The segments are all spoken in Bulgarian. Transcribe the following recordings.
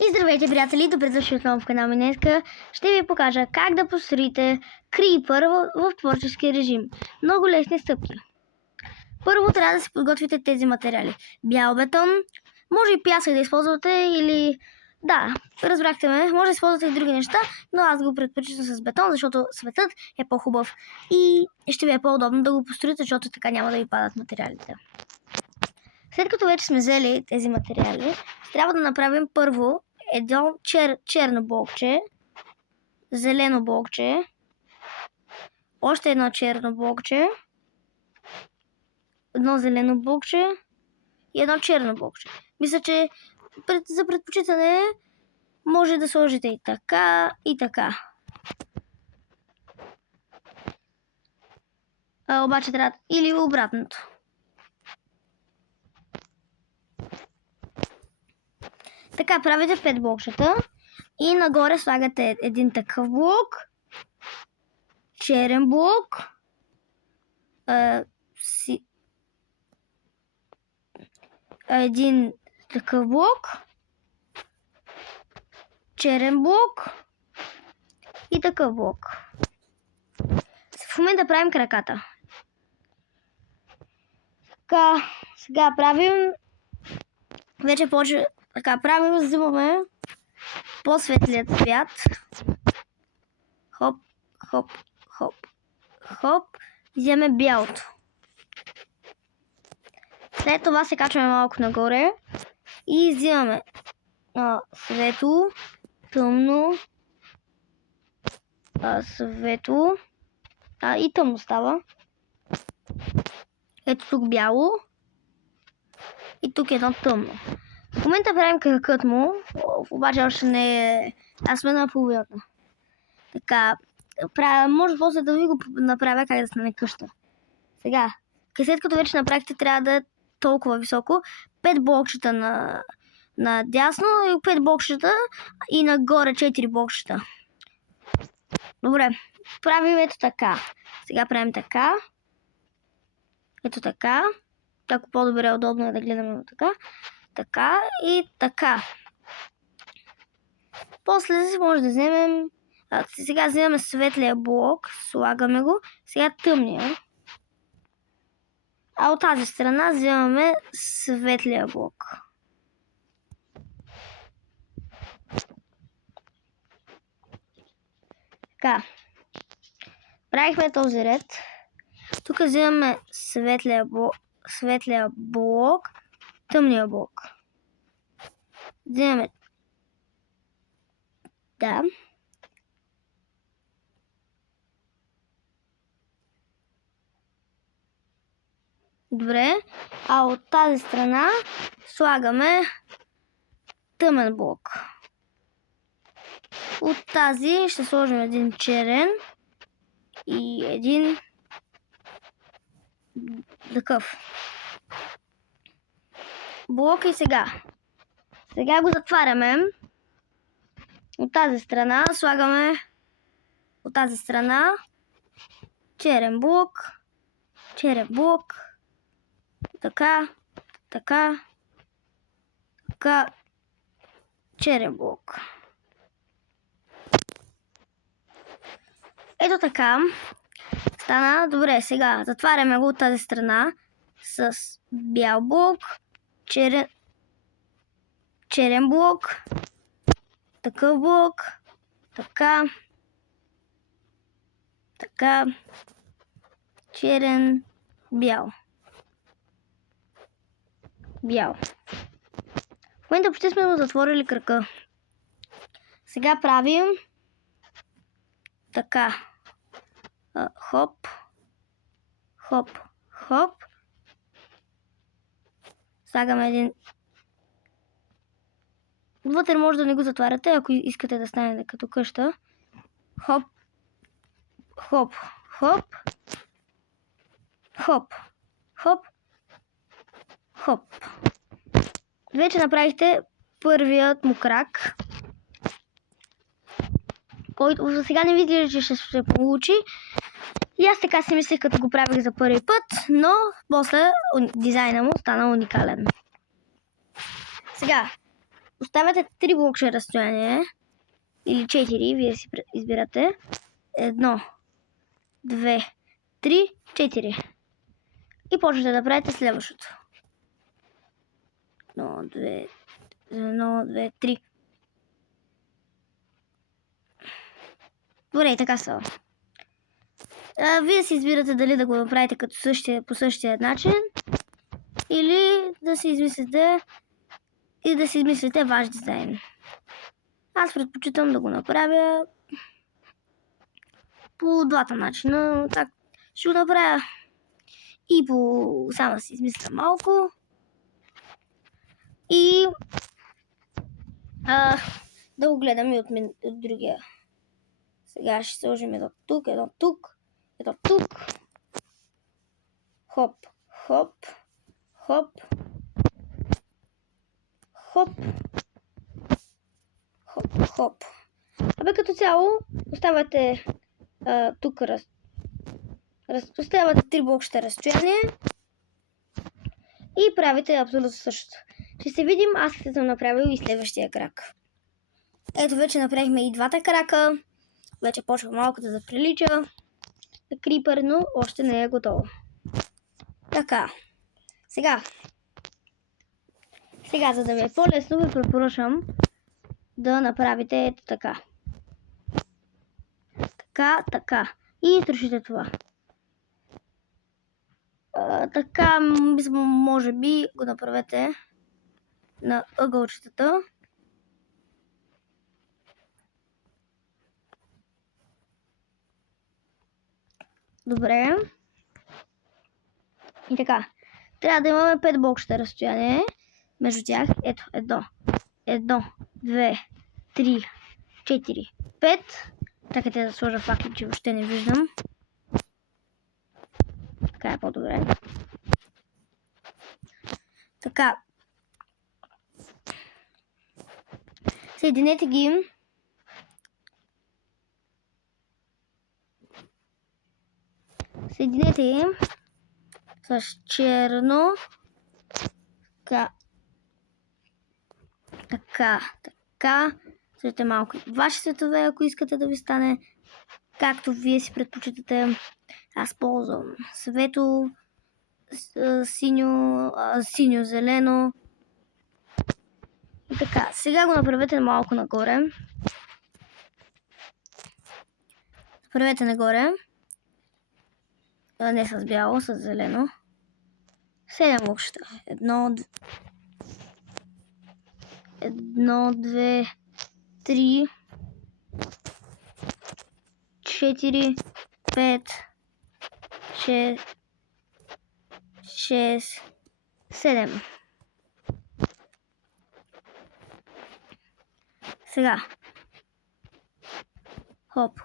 И здравейте, приятели! Добре дошли отново в канала ми. Днеска ще ви покажа как да построите крипър в творчески режим. Много лесни стъпки. Първо трябва да си подготвите тези материали. Бял бетон, може и пясък да използвате или... Да, разбрахте ме, може да използвате и други неща, но аз го предпочитам с бетон, защото светът е по-хубав и ще ви е по-удобно да го построите, защото така няма да ви падат материалите. След като вече сме взели тези материали, трябва да направим първо едно черно блокче, зелено блокче, още едно черно блокче, едно зелено блокче и едно черно блокче. Мисля, че за предпочитане може да сложите и така, и така. Обаче трябва или обратното. Така, правите 5 блокчета и нагоре слагате един такъв блок, черен блок, един такъв блок, черен блок и такъв блок. В момента правим краката. Така, сега правим, вече почва. Така, правим, взимаме по-светлият цвят. Хоп, хоп, хоп, хоп. Вземем бялото. След това се качваме малко нагоре и взимаме светло, тъмно, светло и тъмно става. Ето тук бяло и тук едно тъмно. В момента правим кракът му, обаче още не е... Аз сме на половината. Така, може после да ви го направя как да стане къща. Сега, след като вече направихте, трябва да е толкова високо. 5 блокчета на дясно и 5 блокчета и нагоре 4 блокчета. Добре, правим ето така. Сега правим така. Ето така. Ако по-добре удобно е да гледаме така. Така и така. После може да вземем... Сега вземем светлия блок, слагаме го. Сега тъмния. А от тази страна вземаме светлия блок. Така. Правихме този ред. Тук вземаме светлия блок, тъмния блок. Вземаме. Да. Добре. А от тази страна слагаме тъмен блок. От тази ще сложим един черен и един такъв блок и сега. Сега го затваряме. От тази страна слагаме от тази страна черен блок, така, така, така, черен блок. Ето така. Стана добре. Сега затваряме го от тази страна с бял блок, черен блок, такъв блок, така, така, черен, бял. Бял. В момента почти сме го затворили кръка. Сега правим така. Хоп, хоп, хоп. Слагаме един. Вътре може да не го затваряте, ако искате да стане като къща. Хоп, хоп, хоп, хоп, хоп, хоп. Вече направихте първият му крак, който за сега не видите, че ще се получи. И аз така си мислех, като го правих за първи път, но после дизайна му стана уникален. Сега, оставяте 3 блокче разстояние. Или 4, вие си избирате. 1, 2, 3, 4. И почвате да правите следващото. 1, 2, 3. Добре, и така става. Вие си избирате дали да го направите като по същия начин, или да си измислите ваш дизайн. Аз предпочитам да го направя по двата начина. Так, ще го направя и само си измисля малко. И да го гледам и от другия. Сега ще сложим едно тук, едно тук, едно тук. Хоп, хоп, хоп, хоп, хоп, хоп. Абе като цяло оставате тук оставате 3 блокчета разстояние и правите абсолютно същото. Ще се видим, аз съм направил и следващия крак. Ето вече направихме и двата крака. Вече почва малко да заприлича на крипър, но още не е готово. Така. Сега, за да ви е по-лесно, ви препоръчвам да направите ето така. Така. И изтрошите това. Така, може би го направете на ъгълчетата. Добре. И така. Трябва да имаме 5 блокчета разстояние между тях. Ето, 1, 2, 3, 4, 5. Чакайте да сложа факли, че въобще не виждам. Така е по-добре. Така. Съединете ги. Съединете ги с черно. Така. Сложете малко ваши цветове, ако искате да ви стане както вие си предпочитате. Аз ползвам светло, синьо, зелено. И така, сега го направете малко нагоре. Направете нагоре. Не с бяло, с зелено. 7 блокчета. 1, 2, 3, 4, 5, 6, 7. Сега. Хоп.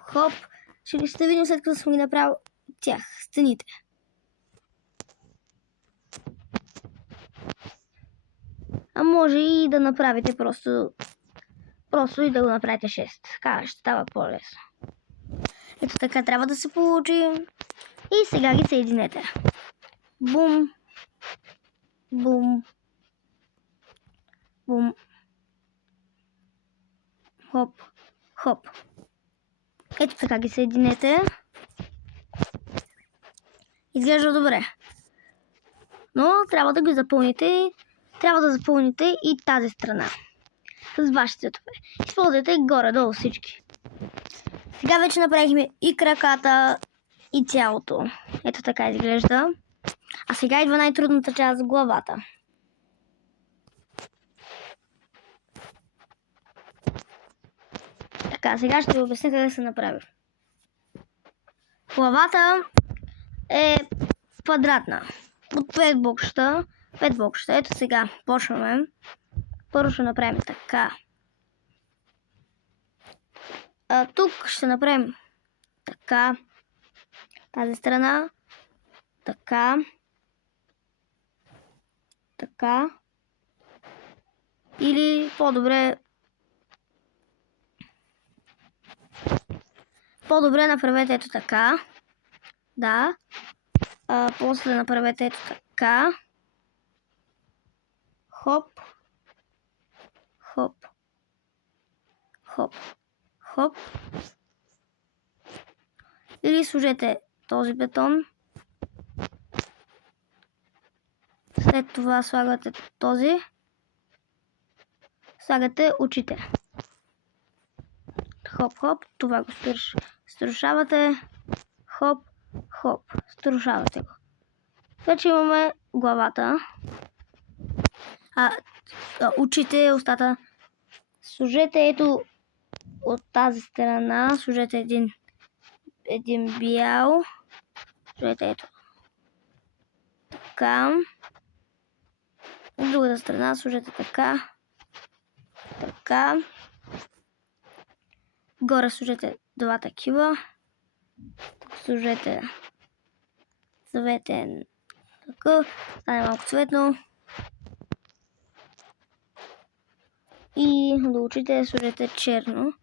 Ще видим след като съм ги направил тях, стените. А може и да направите просто и да го направите 6. Така ще става по-лесно. Ето така трябва да се получи. И сега ги съединете. Бум. Бум. Бум. Хоп. Ето така ги съединете. Изглежда добре. Но трябва да ги запълните. Трябва да запълните и тази страна с вашите цветове. Използвайте горе-долу всички. Сега вече направихме и краката, и цялото. Ето така изглежда. А сега идва най-трудната част, главата. Така, сега ще ви обясня как да се направи. Главата е квадратна. От 5 блокчета. 5 блокчета. Ето сега почваме. Първо ще направим така. Тук ще направим така. Тази страна. Така. Или по-добре направете ето така. Да. После направете ето така. Хоп. хоп, хоп. Или сложете този бетон. След това слагате този. Слагате очите. Хоп, хоп, това го струшавате. Хоп, хоп, струшавате го. Вече имаме главата. Очите, устата. Сложете ето от тази страна. Сложете един бял. Сложете ето така. От другата страна сложете така. Така. Горе сложете два такива. Тук сложете цветен такъв. Стане малко цветно. И до очите сложете черно.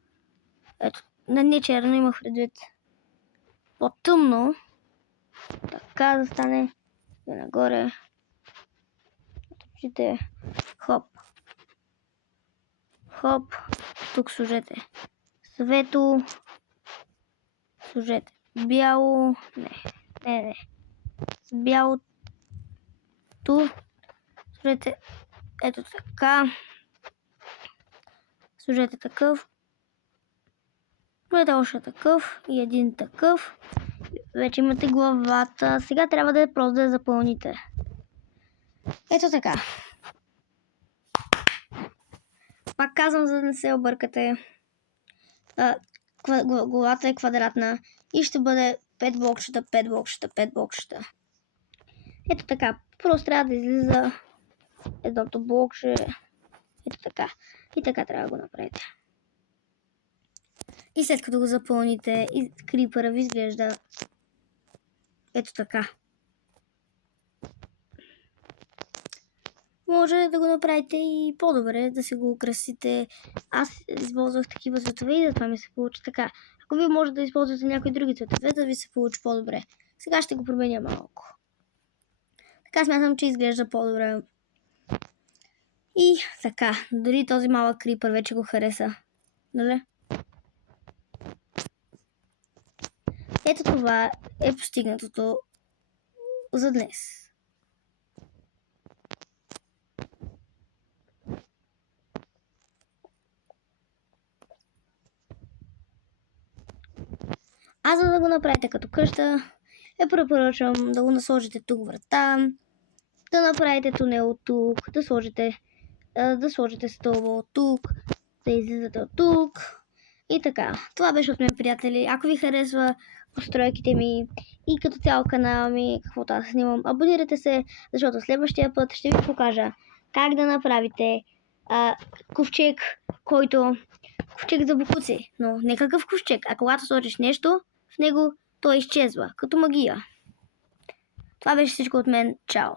Ето, не черно, имах предвид по-тъмно. Така да стане нагоре. Очите. Хоп. Хоп. Тук сложете светло. Сложете бяло. Не. С бялото. Сложете ето така. Сложете такъв. Сложете още такъв и един такъв. Вече имате главата. Сега трябва да просто да я запълните. Ето така. Пак казвам, за да не се объркате. Главата е квадратна и ще бъде 5 блокчета, 5 блокчета, 5 блокчета. Ето така. Просто трябва да излиза едното блокче. Ето така. И така трябва да го направите. И след като го запълните, и крипъра ви изглежда ето така. Може да го направите и по-добре, да се го украсите. Аз използвах такива цветове и затова ми се получи така. Ако вие може да използвате някои други цветове, да ви се получи по-добре. Сега ще го променя малко. Така смятам, че изглежда по-добре. И така, дори този малък крипър вече го хареса. Нали? Ето това е постигнатото за днес. Аз за да го направите като къща, препоръчвам да го насложите тук врата, да направите тунел от тук, да сложите стълба от тук, да излизате от тук и така. Това беше от мен, приятели. Ако ви харесва постройките ми и като цяло канала ми, каквото аз снимам, абонирайте се, защото следващия път ще ви покажа как да направите ковчег, ковчег за бокуци, но не какъв ковчег, а когато сложиш нещо в него, той изчезва, като магия. Това беше всичко от мен. Чао!